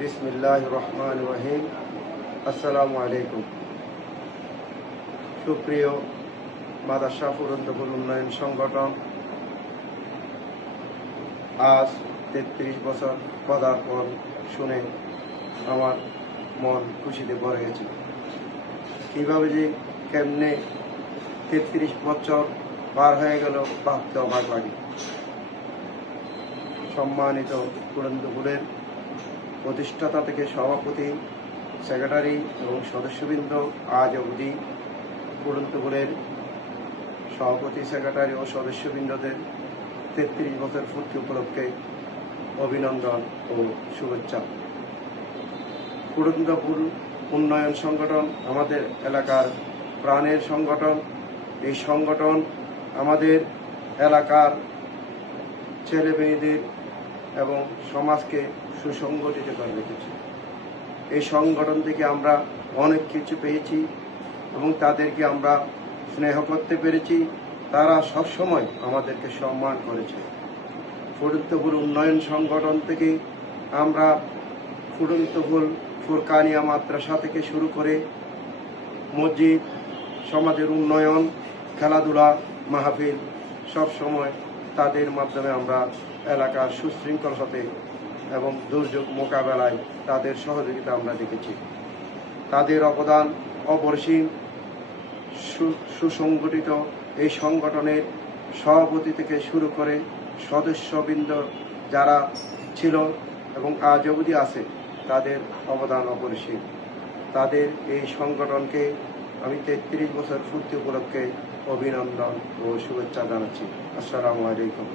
বিসমিল্লাহ রহমান রহিম আসসালামু আলাইকুম সুপ্রিয় মাদাসা ফুরন্তপুর উন্নয়ন সংগঠন, আজ তেত্রিশ বছর পদার্পণ শুনে আমার মন খুশিতে ভরে গেছে। কীভাবে যে কেমনে তেত্রিশ বছর পার হয়ে গেল ভাবতে অবাক লাগে সম্মানিত পুরন্দপুরের প্রতিষ্ঠাতা থেকে সভাপতি, সেক্রেটারি এবং সদস্যবৃন্দ আজ অবধি পুরন্দপুরের সভাপতি, সেক্রেটারি ও সদস্যবৃন্দদের তেত্রিশ বছর পূর্তি উপলক্ষে অভিনন্দন ও শুভেচ্ছা। পুরন্দপুর উন্নয়ন সংগঠন আমাদের এলাকার প্রাণের সংগঠন। এই সংগঠন আমাদের এলাকার ছেলে মেয়েদের এবং সমাজকে সুসংগঠিত করে রেখেছে। এই সংগঠন থেকে আমরা অনেক কিছু পেয়েছি এবং তাদেরকে আমরা স্নেহ করতে পেরেছি। তারা সবসময় আমাদেরকে সম্মান করেছে। ফুরন্তপুর উন্নয়ন সংগঠন থেকে আমরা ফুরন্তপুর ফুরকানিয়া মাদ্রাসা থেকে শুরু করে মসজিদ, সমাজের উন্নয়ন, খেলাধুলা, মাহফিল সব সময় তাদের মাধ্যমে আমরা এলাকার সুশৃঙ্খল হতে এবং দুর্যোগ মোকাবেলায় তাদের সহযোগিতা আমরা দেখেছি। তাদের অবদান অপরিসীম। সুসংগঠিত এই সংগঠনের সভাপতি থেকে শুরু করে সদস্যবৃন্দ যারা ছিল এবং আজ অবধি আছে, তাদের অবদান অপরিসীম। তাদের এই সংগঠনকে আমি তেত্রিশ বছর পূর্তি উপলক্ষে অভিনন্দন ও শুভেচ্ছা জানাচ্ছি। আসসালামু আলাইকুম।